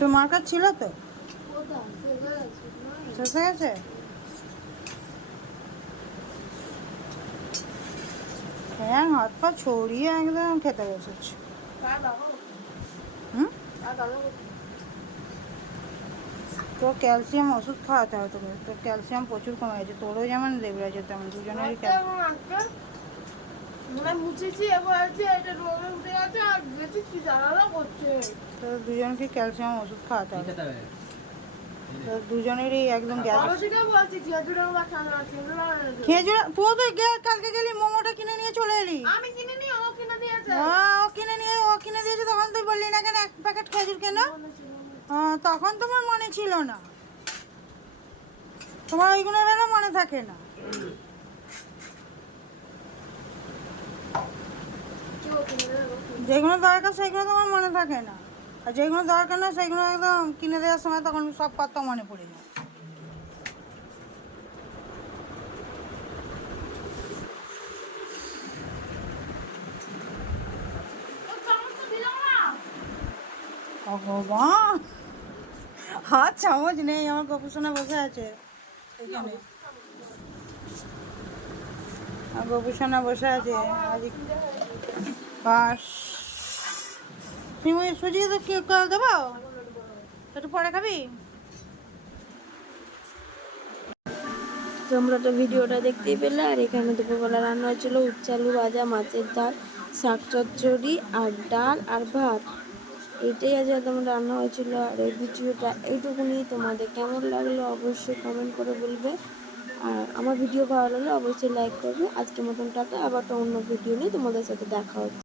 তোর মার কাছে ছিল তো, শেষ হয়ে গেছে। হ্যাঁ, হাত পা ছড়িয়ে একদম খেতে বসেছে। হুম, তোর ক্যালসিয়াম ওষুধ খাওয়াতে হবে তোকে, তোর ক্যালসিয়াম প্রচুর কমে গেছে, তোরও যেমন দেবরাজের তেমন, দুজনেরই তোর দুজনকে ক্যালসিয়াম ওষুধ খাওয়াতে হবে। তোর দুজনেরই একদম গ্যাস। খেজুর, তুইও তো কালকে গেলি মোমোটা কিনে নিয়ে চলে এলি। ও কিনে দিয়েছে, তখন তুই বললি না কেন এক প্যাকেট খেজুর কেন? তখন তোমার মনে ছিল না, তোমার ওইগুলো বেলা মনে থাকে না। যেগুলো দরকার সেগুলো তোমার মনে থাকে না, আর যেগুলো দরকার না সেগুলো একদম কিনে দেওয়ার সময় তখন সব কথা মনে পড়ে যায়। ভগবান, হাত চামচ নেই, আমার গবেষণা বসে আছে এখানে, গবেষণা বসে আছে বাস। তুমি সুজি তো কি করে দেবো, একটু পরে খাবি। তোমরা তো ভিডিওটা দেখতেই পেলে। আর এখানে দুপুরবেলা রান্না হয়েছিল উচ্ছে আলু ভাজা, মাছের ডাল, শাক চচ্চড়ি আর ডাল আর ভাত। এইটাই আজ তোমার রান্না হয়েছিল। আর এই ভিডিওটা এইটুকুনি, তোমাদের কেমন লাগলো অবশ্যই কমেন্ট করে বলবে। আর আমার ভিডিও ভালো লাগলে অবশ্যই লাইক করবে। আজকের মতন টাটা, আবার তো অন্য ভিডিও নিয়ে তোমাদের সাথে দেখা হচ্ছে।